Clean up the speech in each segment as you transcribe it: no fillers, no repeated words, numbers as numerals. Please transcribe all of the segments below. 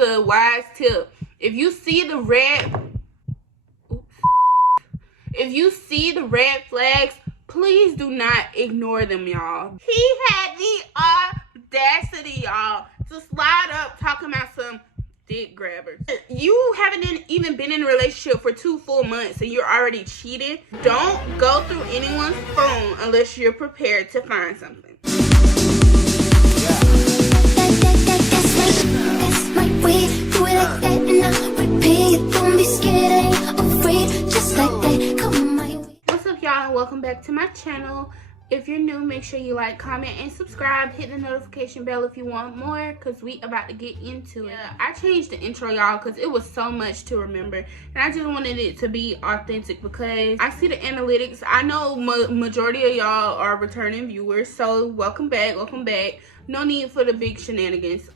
a wise tip. If you see the red flags, please do not ignore them, y'all. He had the audacity, y'all, to slide up talking about some dick grabbers. You haven't even been in a relationship for 2 full months and you're already cheating. Don't go through anyone's phone unless you're prepared to find something. What's up, y'all, and welcome back to my channel. If you're new, make sure you like, comment, and subscribe. Hit the notification bell if you want more, because we about to get into it. I changed the intro, y'all, because it was so much to remember. And I just wanted it to be authentic because I see the analytics. I know majority of y'all are returning viewers, so welcome back, welcome back. No need for the big shenanigans.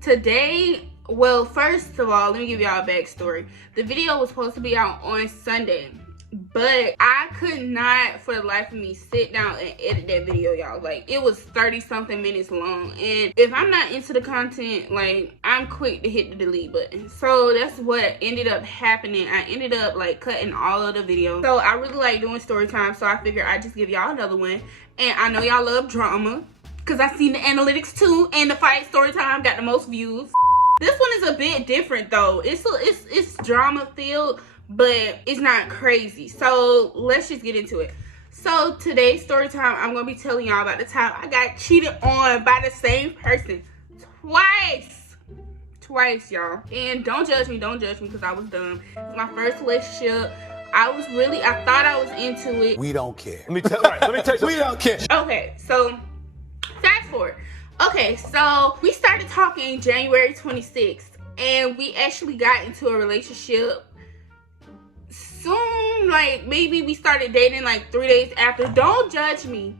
Today, well, first of all, let me give y'all a backstory. The video was supposed to be out on Sunday, but I could not for the life of me sit down and edit that video, y'all. Like, it was 30-something minutes long, and if I'm not into the content, like, I'm quick to hit the delete button. So that's what ended up happening. I ended up like cutting all of the videos. So I really like doing story time, so I figured I'd just give y'all another one. And I know y'all love drama, because I seen the analytics too, and the fight story time got the most views. This one is a bit different though. It's drama filled, but it's not crazy. So let's just get into it. So today's story time, I'm gonna be telling y'all about the time I got cheated on by the same person twice, y'all. And don't judge me because I was dumb. It's my first relationship. I thought I was into it. We don't care. Let me tell you, we don't care. Okay, so fast forward. Okay, so we started talking January 26th, and we actually got into a relationship soon. Like, maybe we started dating like 3 days after. Don't judge me.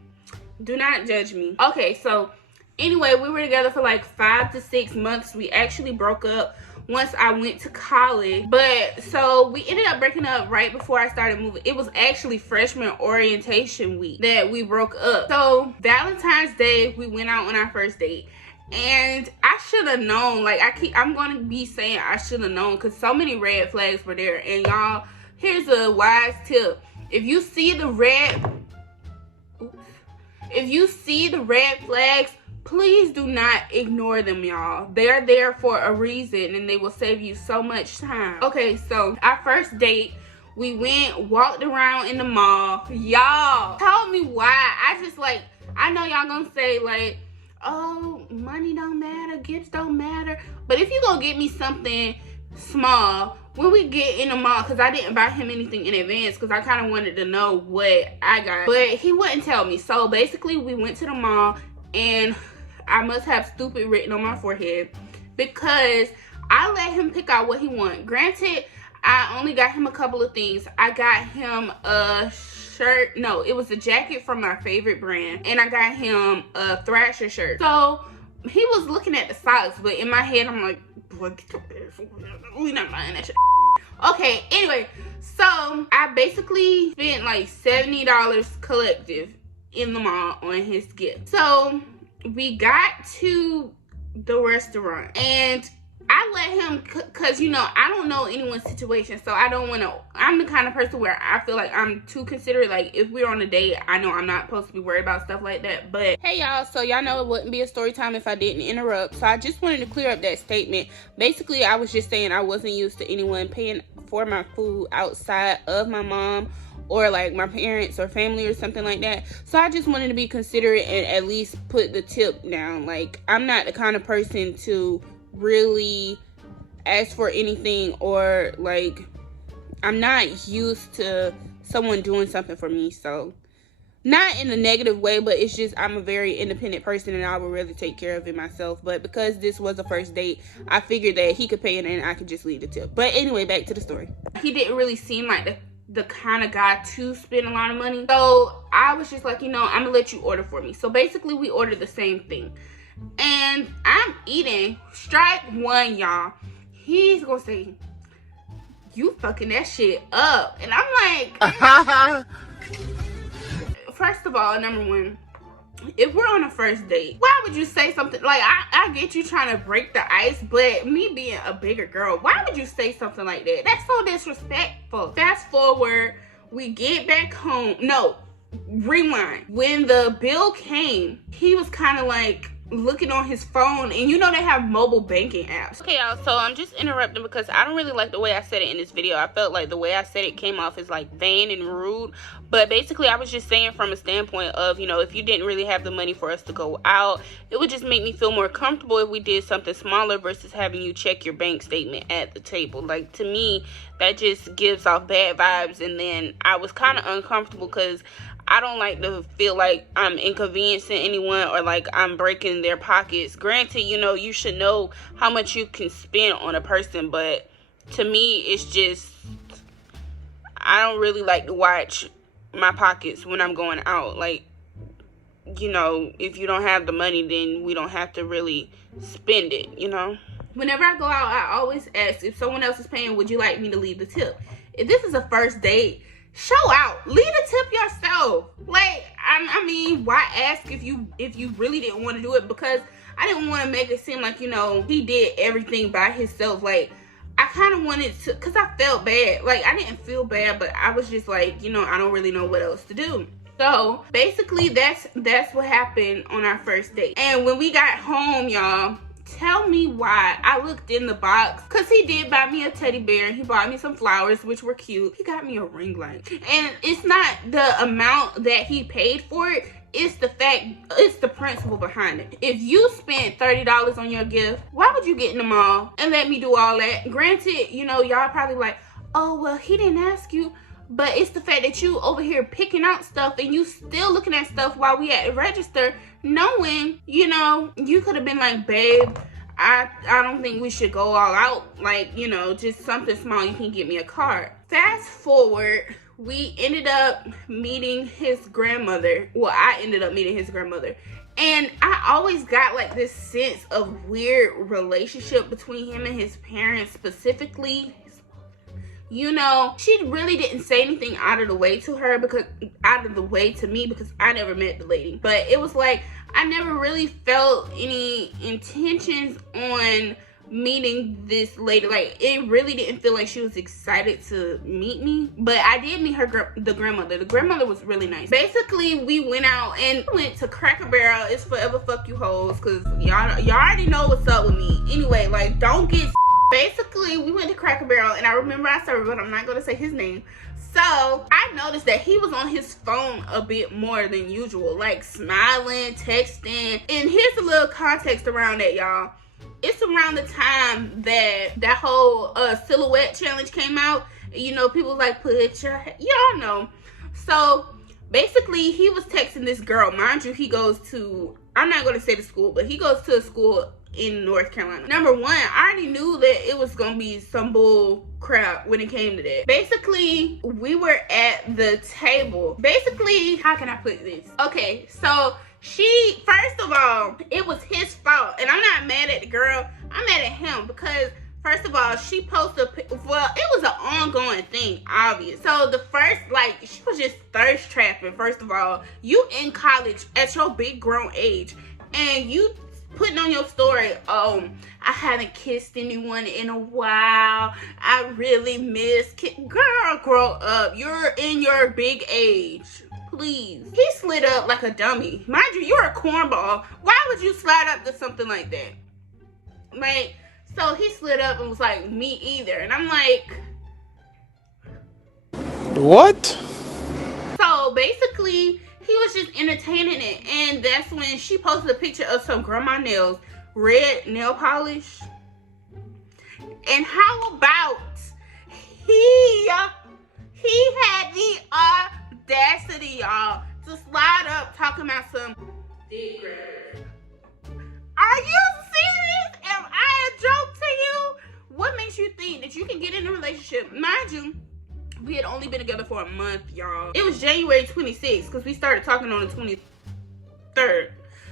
Do not judge me. Okay, so anyway, we were together for like 5 to 6 months. We actually broke up once I went to college. But so we ended up breaking up right before I started moving. It was actually freshman orientation week that we broke up. So Valentine's Day, we went out on our first date. And I should have known, like, I'm gonna be saying I should have known, because so many red flags were there. And y'all, here's a wise tip. If you see the red flags, please do not ignore them, y'all. They're there for a reason, and they will save you so much time. Okay, so our first date, we walked around in the mall. Y'all, tell me why. I know y'all gonna say, like, oh, money don't matter, gifts don't matter. But if you gonna get me something small, when we get in the mall, because I didn't buy him anything in advance, because I kind of wanted to know what I got. But he wouldn't tell me. So basically, we went to the mall, and I must have stupid written on my forehead because I let him pick out what he wanted. Granted, I only got him a couple of things. I got him a shirt. No, it was a jacket from my favorite brand. And I got him a Thrasher shirt. So he was looking at the socks, but in my head, I'm like, boy, get your ass over here. We not buying that shit. Okay, anyway, so I basically spent like $70 collective in the mall on his gift. So we got to the restaurant, and I let him, because, you know, I don't know anyone's situation, so I don't want to, I'm the kind of person where I feel like I'm too considerate. Like, if we're on a date, I know I'm not supposed to be worried about stuff like that. But hey, y'all, so y'all know it wouldn't be a story time if I didn't interrupt. So I just wanted to clear up that statement. Basically, I was just saying I wasn't used to anyone paying for my food outside of my mom or like my parents or family or something like that. So I just wanted to be considerate and at least put the tip down. Like, I'm not the kind of person to really ask for anything, or like, I'm not used to someone doing something for me. So not in a negative way, but it's just I'm a very independent person and I would really take care of it myself. But because this was a first date, I figured that he could pay it and I could just leave the tip. But anyway, back to the story. He didn't really seem like the kind of guy to spend a lot of money. So I was just like, you know, I'm gonna let you order for me. So basically we ordered the same thing. And I'm eating. Strike one, y'all. He's gonna say, you fucking that shit up. And I'm like, first of all, number one, if we're on a first date, why would you say something like, I get you trying to break the ice, but me being a bigger girl, why would you say something like that? That's so disrespectful. Fast forward, we get back home. No, rewind. When the bill came, he was kind of like looking on his phone, and you know they have mobile banking apps. Okay, y'all, so I'm just interrupting because I don't really like the way I said it in this video. I felt like the way I said it came off as like vain and rude, but basically I was just saying from a standpoint of, you know, if you didn't really have the money for us to go out, it would just make me feel more comfortable if we did something smaller versus having you check your bank statement at the table. Like, to me, that just gives off bad vibes, and then I was kind of uncomfortable because I don't like to feel like I'm inconveniencing anyone or like I'm breaking their pockets. Granted, you know, you should know how much you can spend on a person, but to me, it's just, I don't really like to watch my pockets when I'm going out. Like, you know, if you don't have the money, then we don't have to really spend it, you know? Whenever I go out, I always ask, if someone else is paying, would you like me to leave the tip? If this is a first date, show out. Leave the tip yourself. Like, I mean, why ask if you really didn't want to do it? Because I didn't want to make it seem like, you know, he did everything by himself. Like, I kind of wanted to, because I felt bad. Like, I didn't feel bad, but I was just like, you know, I don't really know what else to do. So basically, that's what happened on our first date. And when we got home, y'all, tell me why I looked in the box, because he did buy me a teddy bear and he bought me some flowers, which were cute. He got me a ring light, and it's not the amount that he paid for it, it's the fact, it's the principle behind it. If you spent $30 on your gift, why would you get in the mall and let me do all that? Granted, you know, y'all probably like, oh well, he didn't ask you. But it's the fact that you over here picking out stuff and you still looking at stuff while we at the register, knowing, you know, you could have been like, babe, I don't think we should go all out. Like, you know, just something small, you can get me a card. Fast forward, we ended up meeting his grandmother. Well, I ended up meeting his grandmother. And I always got like this sense of weird relationship between him and his parents, specifically. You know, she really didn't say anything out of the way to her, because out of the way to me, because I never met the lady. But it was like, I never really felt any intentions on meeting this lady. Like, it really didn't feel like she was excited to meet me. But I did meet her, the grandmother. The grandmother was really nice. Basically, we went out and went to Cracker Barrel. It's forever fuck you hoes, because y'all already know what's up with me. Anyway, like, don't get... Basically, we went to Cracker Barrel, and I remember I served, but I'm not going to say his name. So, I noticed that he was on his phone a bit more than usual. Like, smiling, texting. And here's a little context around that, y'all. It's around the time that whole silhouette challenge came out. You know, people like, put your... Y'all know. So, basically, he was texting this girl. Mind you, he goes to... I'm not going to say the school, but he goes to a school in North Carolina. Number one, I already knew that it was gonna be some bull crap when it came to that. Basically, we were at the table. Basically, how can I put this? Okay, so first of all, it was his fault. And I'm not mad at the girl, I'm mad at him, because first of all, she posted, well, it was an ongoing thing, obvious. So the first, like, she was just thirst trapping. First of all, you in college at your big grown age, and you putting on your story, I haven't kissed anyone in a while, I really miss girl, grow up, you're in your big age, please. He slid up like a dummy. Mind you, you're a cornball. Why would you slide up to something like that? Like, so he slid up and was like, me either. And I'm like, what? So basically, he was just entertaining it. And that's when she posted a picture of some grandma nails, red nail polish. And how about he had the audacity, y'all, to slide up talking about some dick grabs. Are you serious? Am I a joke to you? What makes you think that you can get in a relationship? Mind you, we had only been together for a month, y'all. It was January 26th, because we started talking on the 23rd.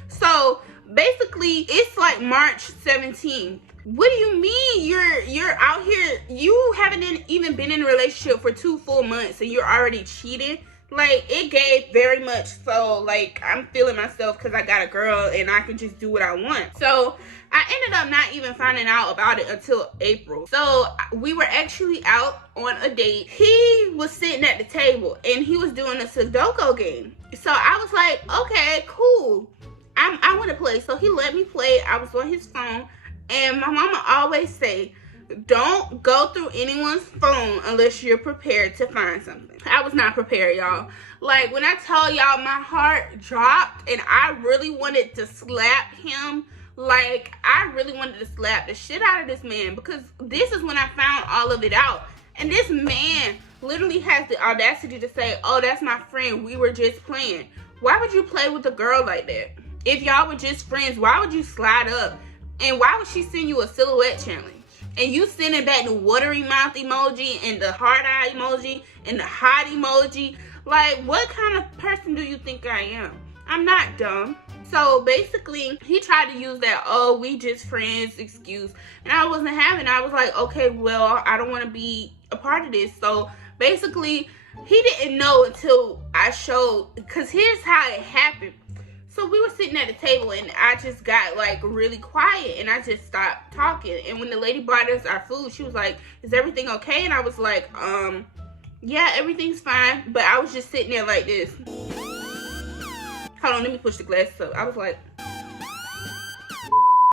So basically, it's like March 17th. What do you mean you're out here? You haven't even been in a relationship for 2 full months and you're already cheating? Like, it gave very much so, like, I'm feeling myself because I got a girl and I can just do what I want. So I ended up not even finding out about it until April. So we were actually out on a date. He was sitting at the table and he was doing a Sudoku game. So I was like, okay, cool. I want to play. So he let me play. I was on his phone. And my mama always say, don't go through anyone's phone unless you're prepared to find something. I was not prepared, y'all. Like, when I tell y'all, my heart dropped and I really wanted to slap him. Like, I really wanted to slap the shit out of this man, because this is when I found all of it out. And this man literally has the audacity to say, oh, that's my friend, we were just playing. Why would you play with a girl like that? If y'all were just friends, why would you slide up? And why would she send you a silhouette challenge? And you sending back the watery mouth emoji and the heart eye emoji and the hot emoji. Like, what kind of person do you think I am? I'm not dumb. So basically, he tried to use that, oh, we just friends excuse. And I wasn't having it. I was like, okay, well, I don't want to be a part of this. So basically, he didn't know until I showed, because here's how it happened. So we were sitting at the table and I just got like really quiet and I just stopped talking. And when the lady brought us our food, she was like, is everything okay? And I was like, yeah, everything's fine. But I was just sitting there like this. Hold on, let me push the glasses up. I was like,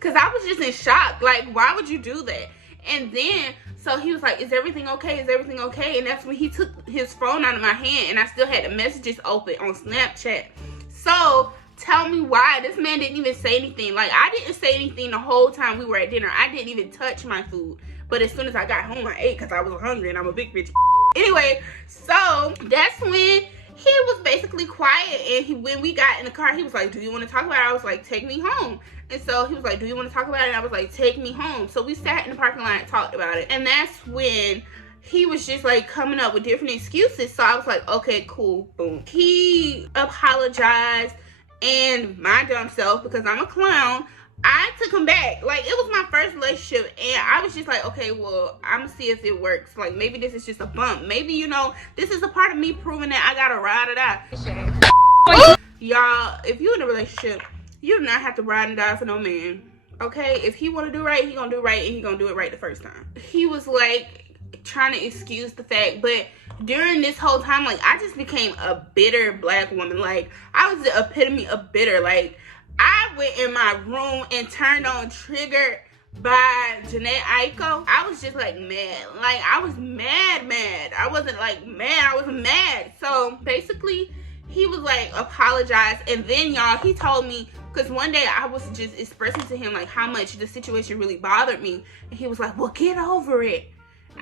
because I was just in shock. Like, why would you do that? And then, so he was like, is everything okay? Is everything okay? And that's when he took his phone out of my hand and I still had the messages open on Snapchat. So tell me why this man didn't even say anything. Like, I didn't say anything the whole time we were at dinner. I didn't even touch my food. But as soon as I got home, I ate because I was hungry and I'm a big bitch. Anyway, so that's when he was basically quiet. And when we got in the car, he was like, do you want to talk about it? I was like, take me home. And so he was like, do you want to talk about it? And I was like, take me home. So we sat in the parking lot and talked about it. And that's when he was just like coming up with different excuses. So I was like, okay, cool, boom. He apologized. And my dumb self, because I'm a clown, I took him back. Like, it was my first relationship, and I was just like, okay, well, I'm gonna see if it works. Like, maybe this is just a bump. Maybe, you know, this is a part of me proving that I gotta ride or die. Y'all, if you're in a relationship, you do not have to ride and die for no man. Okay? If he wanna do right, he gonna do right, and he gonna do it right the first time. He was like trying to excuse the fact, but during this whole time, like, I just became a bitter black woman. Like, I was the epitome of bitter. Like, I went in my room and turned on Triggered by Janae Aiko. I was just like mad. Like, I was mad. I wasn't like mad, I was mad. So basically, he was like, apologize. And then, y'all, he told me, because one day I was just expressing to him like how much the situation really bothered me. And he was like, well, get over it.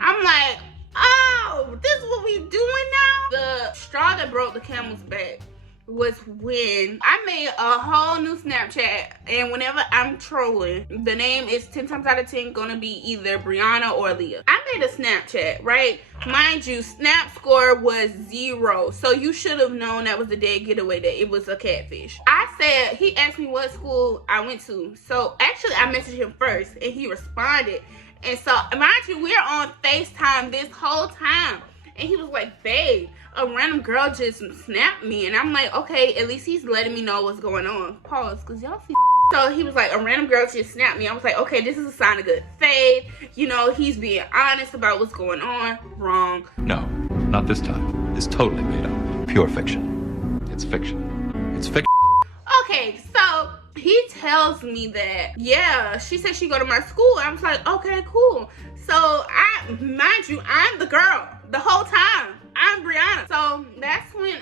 I'm like, oh, this is what we doing now? The straw that broke the camel's back was when I made a whole new Snapchat, and whenever I'm trolling, the name is 10 times out of 10 gonna be either Brianna or Leah. I made a Snapchat, right? Mind you, Snap score was 0, so you should have known that was the dead getaway, that it was a catfish. I said, he asked me what school I went to, so actually I messaged him first and he responded. And so, mind you, we're on FaceTime this whole time. And he was like, babe, a random girl just snapped me. And I'm like, okay, at least he's letting me know what's going on. Pause, because y'all see. So he was like, a random girl just snapped me. I was like, okay, this is a sign of good faith. You know, he's being honest about what's going on. Wrong. No, not this time. It's totally made up. Pure fiction. It's fiction. It's fiction. Okay, so he tells me that, yeah, she said she go to my school. I was like, okay, cool. So mind you, I'm the girl the whole time. I'm Brianna. So that's when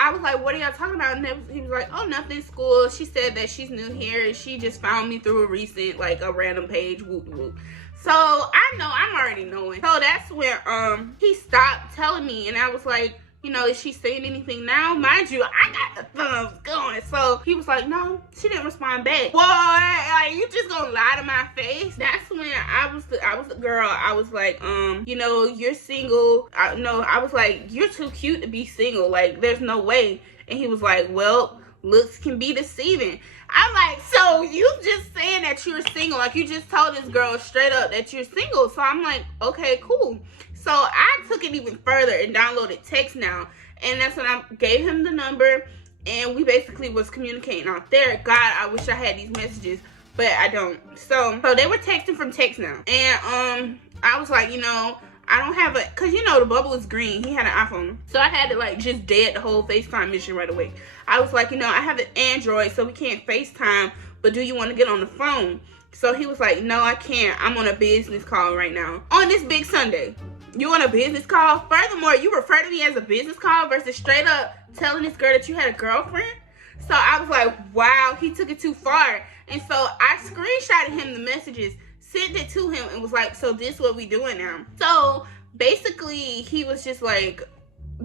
I was like, what are y'all talking about? And he was like, oh, nothing, school. She said that she's new here and she just found me through a recent, like, a random page, whoop whoop. So I know, I'm already knowing. So that's when he stopped telling me, and I was like, you know, is she saying anything now? Mind you, I got the thumbs going. So he was like, no, she didn't respond back. Boy, like, you just gonna lie to my face? That's when I was the girl. I was like, you know, you're single. I was like, you're too cute to be single. Like, there's no way. And he was like, well, looks can be deceiving. I'm like, so you just saying that you're single? Like, you just told this girl straight up that you're single. So I'm like, okay, cool. So I took it even further and downloaded Text Now. And that's when I gave him the number, and we basically was communicating out there. God, I wish I had these messages, but I don't. So they were texting from text now. And I was like, you know, I don't have a, cause you know the bubble is green. He had an iPhone, so I had to like just dead the whole FaceTime mission right away. I was like, you know, I have an Android, so we can't FaceTime, but do you want to get on the phone? So he was like, no, I can't. I'm on a business call right now. On this big Sunday, you on a business call? Furthermore, you refer to me as a business call versus straight up telling this girl that you had a girlfriend? So I was like, wow, he took it too far. And so I screenshotted him the messages, sent it to him, and was like, so this what we doing now? So basically he was just like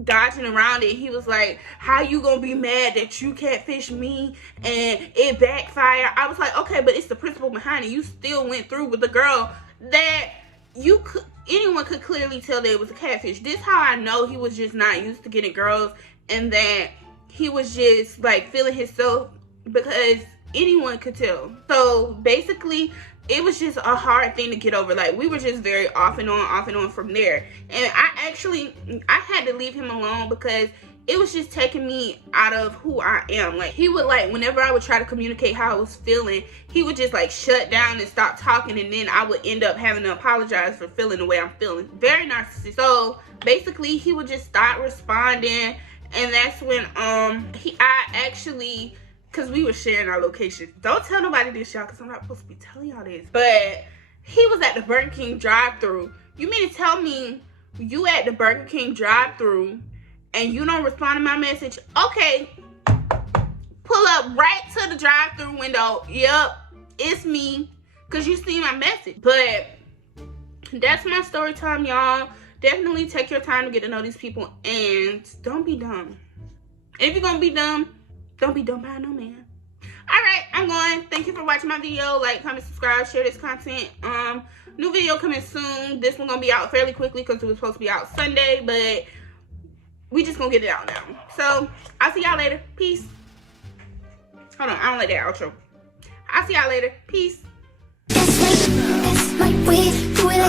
dodging around it. He was like, how you gonna be mad that you catfish me and it backfired? I was like, okay, but it's the principle behind it. You still went through with the girl that you could, anyone could clearly tell that it was a catfish. This how I know he was just not used to getting girls, and that he was just like feeling himself, because anyone could tell. So basically it was just a hard thing to get over. Like, we were just very off and on from there. And I had to leave him alone because it was just taking me out of who I am. Like, he would, like, whenever I would try to communicate how I was feeling, he would just like shut down and stop talking, and then I would end up having to apologize for feeling the way I'm feeling. Very narcissistic. So basically he would just stop responding, and that's when I actually, because we were sharing our location. Don't tell nobody this, y'all, because I'm not supposed to be telling y'all this. But he was at the Burger King drive-thru. You mean to tell me you at the Burger King drive-thru and you don't respond to my message? Okay, pull up right to the drive-thru window. Yep, it's me, because you see my message. But that's my story time, y'all. Definitely take your time to get to know these people, and don't be dumb. If you're gonna be dumb, don't be dumb by no man. Alright, I'm going. Thank you for watching my video. Like, comment, subscribe, share this content. New video coming soon. This one gonna be out fairly quickly because it was supposed to be out Sunday, but we just gonna get it out now. So I'll see y'all later. Peace. Hold on, I don't like that outro. I'll see y'all later. Peace. That's my way, do it